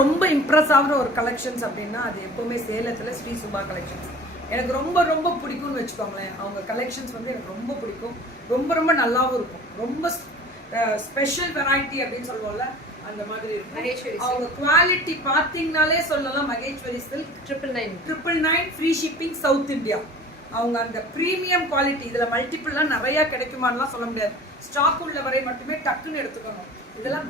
ரொம்ப இம்ப்ரெஸ் ஆகுற ஒரு கலெக்ஷன்ஸ் அப்படின்னா அது எப்பவுமே சேலத்துல ஸ்ரீ சுபா கலெக்ஷன்ஸ். எனக்கு ரொம்ப ரொம்ப பிடிக்கும்னு வச்சுக்கோங்களேன். அவங்க கலெக்ஷன்ஸ் வந்து எனக்கு ரொம்ப பிடிக்கும். ரொம்ப ரொம்ப நல்லாவும் இருக்கும். ரொம்ப ஸ்பெஷல் வெரைட்டி அப்படின்னு சொல்லுவோம்ல, அந்த மாதிரி இருக்கும். அவங்க குவாலிட்டி பார்த்தீங்கனாலே சொல்லலாம். Maheswari silk 999 free shipping South India. அவங்க அந்த ப்ரீமியம் குவாலிட்டி, இதுல மல்டிபிள்லாம் நிறைய கிடைக்குமான்லாம் சொல்ல முடியாது. ஸ்டாக் உள்ள வரை மட்டுமே டக்குன்னு எடுத்துக்கணும். இதெல்லாம்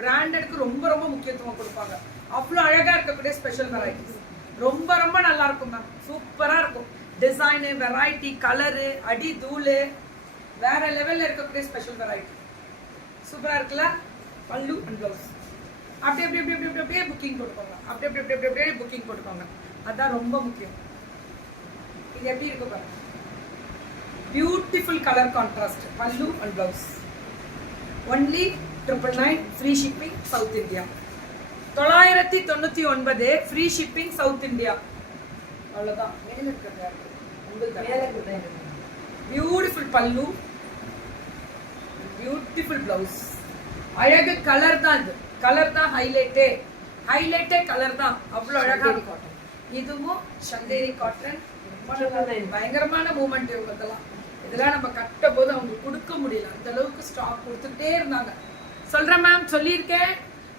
பிராண்டடுக்கு ரொம்ப ரொம்ப முக்கியத்துவம் கொடுப்பாங்க. அவ்வளோ அழகா இருக்கக்கூடிய ஸ்பெஷல் வெரைட்டிஸ் ரொம்ப ரொம்ப நல்லா இருக்கும் மேம். சூப்பரா இருக்கும். டிசைனு, வெரைட்டி, கலரு, அடி தூளு வேற லெவல்ல இருக்கக்கூடிய ஸ்பெஷல் வெரைட்டி சூப்பரா இருக்குல்ல. பல்லு அண்ட் ப்ளவுஸ் அப்படியே அப்படியே அப்படியே அப்படியே அப்படியே புக்கிங் போட்டுக்கோங்க. அப்படியே அப்படியே அப்படியே அப்படியே புக்கிங் போட்டுக்கோங்க. அதான் ரொம்ப முக்கியம். இது எப்படி இருக்கு பாருங்க. Beautiful colour contrast. Pallu and blouse only 999 free shipping South India. 999 free shipping South India. அவ்வளவுதான். Beautiful pallu, beautiful blouse. அழகு கலர் தான். இது கலர் தான் ஹைலைட்டே கலர் தான். அவ்வளோ அழகா இருக்கும். இதுவும் சந்தேரி காட்டன். பயங்கரமான மூமெண்ட் இவங்கெல்லாம். இதெல்லாம் நம்ம கட்ட போது அவங்க கொடுக்க முடியல, அந்த அளவுக்கு ஸ்டாக் கொடுத்துட்டே இருந்தாங்க. சொல்றேன் மேம், சொல்லியிருக்கேன்,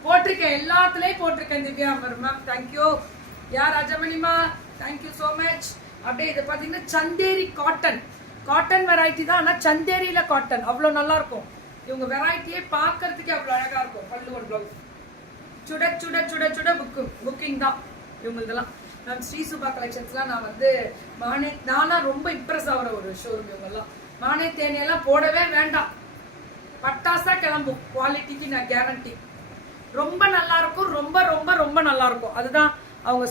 போட்டிருக்கேன், எல்லாத்துலயும் போட்டிருக்கேன். Divya ma'am thank you. யார் ராஜமணிமா, தேங்க்யூ ஸோ மச். அப்படியே இது பார்த்தீங்கன்னா சந்தேரி காட்டன் வெரைட்டி தான். ஆனால் சந்தேரியில காட்டன் அவ்வளோ நல்லா இருக்கும். இவங்க வெரைட்டியே பார்க்கறதுக்கே அவ்வளோ அழகா இருக்கும். பல்லு ஒன் ப்ளவுஸ் சுட சுட சுட சுட புக்கிங் தான் இவங்களதெல்லாம். மேம் ஸ்ரீ சுபா கலெக்ஷன்ஸ்லாம் நான் வந்து நானா ரொம்ப இம்ப்ரெஸ் ஆகிற ஒரு ஷோரூம். இவங்கெல்லாம் மானே தேனியெல்லாம் போடவே வேண்டாம், பட்டாசா கிளம்பும். குவாலிட்டிக்கு நான் கேரண்டி. ரொம்ப நல்லா இருக்கும். ரொம்ப ரொம்ப ரொம்ப நல்லா இருக்கும். அதுதான் அவங்க